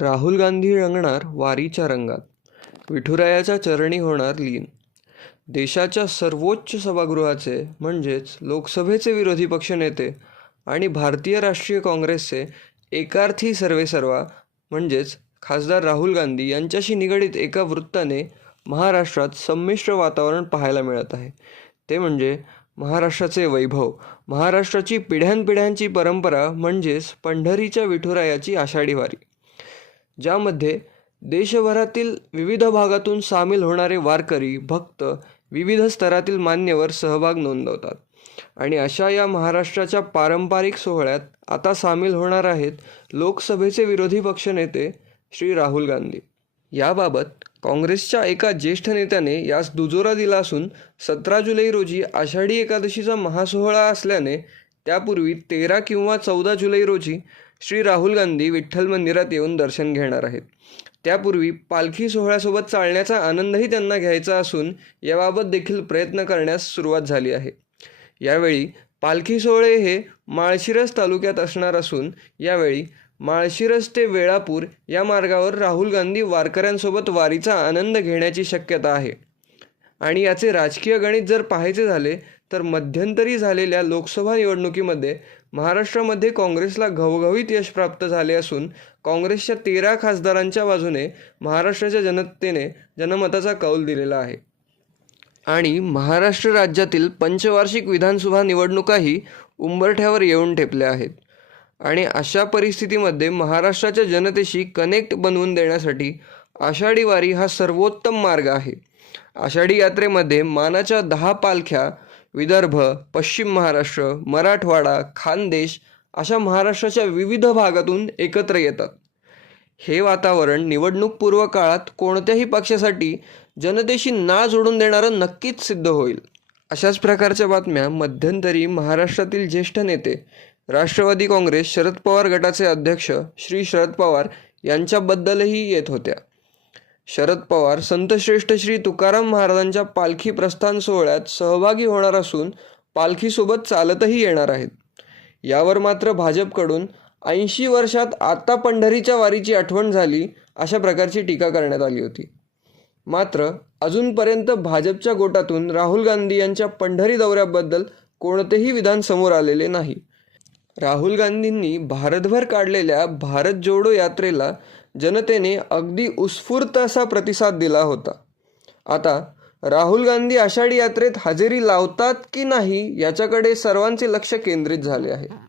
राहुल गांधी रंगणार वारीच्या रंगात. विठुरायाच्या चरणी होणार लीन. देशाच्या सर्वोच्च सभागृहाचे म्हणजेच लोकसभेचे विरोधी पक्षनेते आणि भारतीय राष्ट्रीय काँग्रेसचे एकार्थी सर्वेसर्वा म्हणजेच खासदार राहुल गांधी यांच्याशी निगडीत एका वृत्ताने महाराष्ट्रात संमिश्र वातावरण पाहायला मिळत आहे. ते म्हणजे महाराष्ट्राचे वैभव महाराष्ट्राची पिढ्यानपिढ्यांची परंपरा म्हणजेच पंढरीच्या विठुरायाची आषाढी वारी. ज्यामध्ये देशभरातील विविध भागातून सामील होणारे वारकरी भक्त विविध स्तरातील मान्यवर सहभाग नोंदवतात. आणि अशा या महाराष्ट्राच्या पारंपरिक सोहळ्यात आता सामील होणार आहेत लोकसभेचे विरोधी पक्षनेते श्री राहुल गांधी. याबाबत काँग्रेसच्या एका ज्येष्ठ नेत्याने यास दुजोरा दिला असून सतरा जुलै रोजी आषाढी एकादशीचा महासोहळा असल्याने त्यापूर्वी तेरा किंवा चौदा जुलै रोजी श्री राहुल गांधी विठ्ठल मंदिरात येऊन दर्शन घेणार आहेत. त्यापूर्वी पालखी सोहळ्यासोबत चालण्याचा आनंदही त्यांना घ्यायचा असून याबाबत देखील प्रयत्न करण्यास सुरुवात झाली आहे. यावेळी पालखी सोहळे हे माळशिरस तालुक्यात असणार असून यावेळी माळशिरस ते वेळापूर या मार्गावर राहुल गांधी वारकऱ्यांसोबत वारीचा आनंद घेण्याची शक्यता आहे. आणि याचे राजकीय गणित जर पाहायचे झाले तर मध्यंतरी झालेल्या लोकसभा निवडणुकीमध्ये महाराष्ट्रामध्ये काँग्रेसला घवघवीत यश प्राप्त झाले असून काँग्रेसच्या तेरा खासदारांच्या बाजूने महाराष्ट्राच्या जनतेने जनमताचा कौल दिलेला आहे. आणि महाराष्ट्र राज्यातील पंचवार्षिक विधानसभा निवडणुकाही उंबरठ्यावर येऊन ठेपल्या आहेत. आणि अशा परिस्थितीमध्ये महाराष्ट्राच्या जनतेशी कनेक्ट बनवून देण्यासाठी आषाढी वारी हा सर्वोत्तम मार्ग आहे. आषाढी यात्रेमध्ये मानाच्या दहा पालख्या विदर्भ पश्चिम महाराष्ट्र मराठवाडा खानदेश अशा महाराष्ट्राच्या विविध भागातून एकत्र येतात. हे वातावरण निवडणूकपूर्व काळात कोणत्याही पक्षासाठी जनतेशी ना जोडून देणारं नक्कीच सिद्ध होईल. अशाच प्रकारच्या बातम्या मध्यंतरी महाराष्ट्रातील ज्येष्ठ नेते राष्ट्रवादी काँग्रेस शरद पवार गटाचे अध्यक्ष श्री शरद पवार यांच्याबद्दलही येत होत्या. शरद पवार संतश्रेष्ठ श्री तुकाराम महाराजांच्या पालखी प्रस्थान सोहळ्यात सहभागी होणार असून पालखीसोबत चालतही येणार आहेत. यावर मात्र भाजपकडून ऐंशी वर्षात आता पंढरीच्या वारीची आठवण झाली अशा प्रकारची टीका करण्यात आली होती. मात्र अजूनपर्यंत भाजपच्या गोटातून राहुल गांधी यांच्या पंढरी दौऱ्याबद्दल कोणतेही विधान समोर आलेले नाही. राहुल गांधींनी भारतभर काढलेल्या भारत जोडो यात्रेला जनतेने अगदी उत्स्फूर्त असा प्रतिसाद दिला होता. आता राहुल गांधी आषाढी यात्रेत हजेरी लावतात की नाही याच्याकडे सर्वांचे लक्ष केंद्रित झाले आहे.